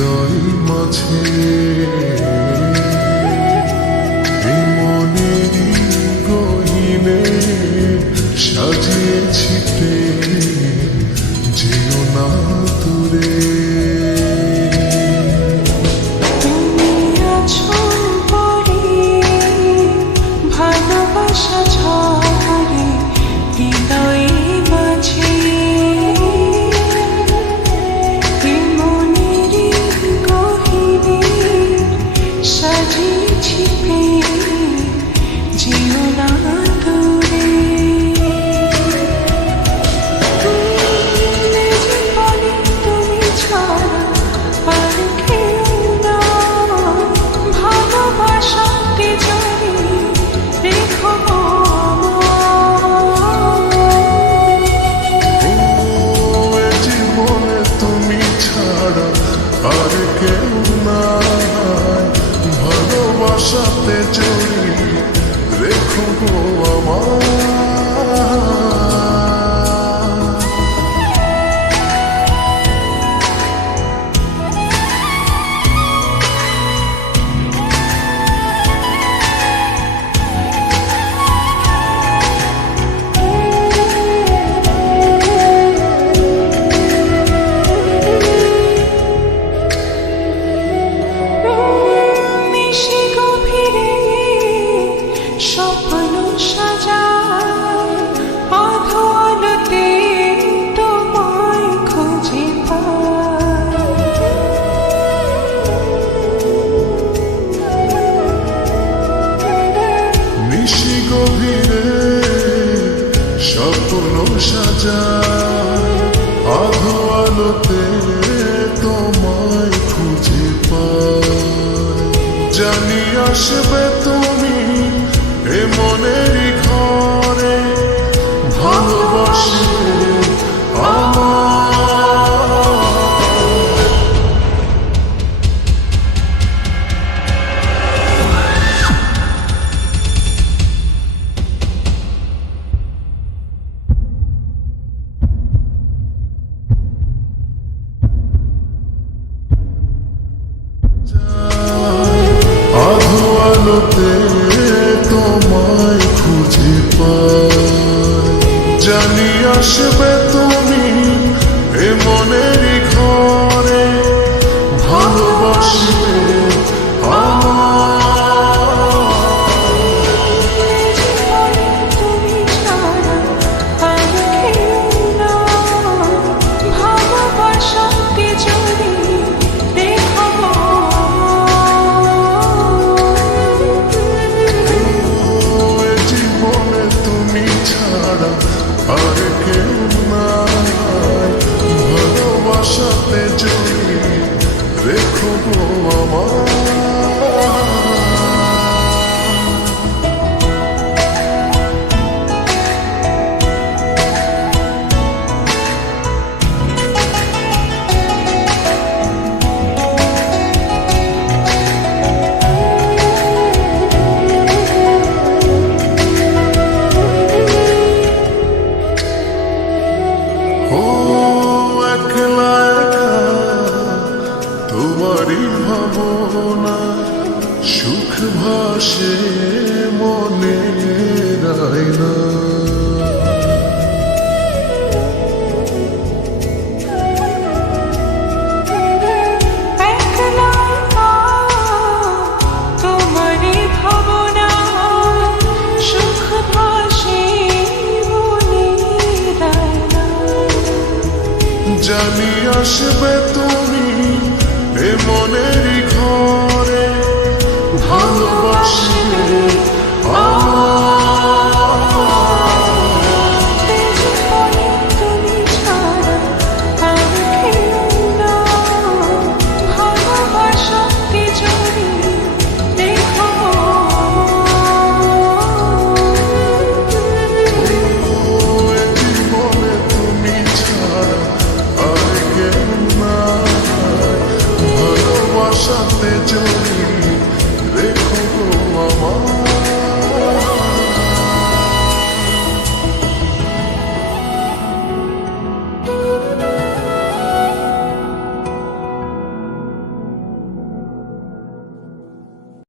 হৃদয় মাঝে মনেরই গহিনে সাজিয়েছি প্রেম, যেও না দূরে। ভালোবাসা ঝরে হৃদয় মাঝে, মনেরই গহিনে সাজিয়েছি প্রেম, যেও না দূরে। জীবনে তুমি ছাড়া আর কেউ না, ভালোবাসাতে জড়ি রেখো জীবনে তুমি ছাড়া আর কেউ নাই, ভালোবাসাতে জড়ি রেখো আমার। স্বপ্ন সাজায় আধো আলোতে তোমায় খুঁজে পাই, নিশি গভীরে স্বপ্ন সাজায় আধো আলোতে তোমায় খুঁজে পাই, জানি আসবে তুমি এ মনেরই ঘরে, ভালোবাসবে আমার। আধো আলোতে তোমায় খুঁজে পাই, জানি আসবে তুমি এ মনেরই ঘরে, ভালোবাসবে তুমি ছাড়া আর কেউ না, ভালোবাসাতে জড়ি রেখো জীবনে তুমি ছাড়া আর কেউ নাই, ভালোবাসাতে জড়ি রেখো আমার। ও একলা একা তোমারই ভাবনা, সুখ ভাসে মনের আয়না, একলা তোমারই ভাবনা, সুখ ভাসে মনের আয়নায়, জানি আসবে তুমি এ মনেরই ঘরে, ভালোবাসবে জীবনে তুমি ছাড়া আর কেউ না, ভালোবাসাতে জড়ি রেখো জীবনে তুমি ছাড়া আর কেউ নাই, ভালোবাসাতে জড়ি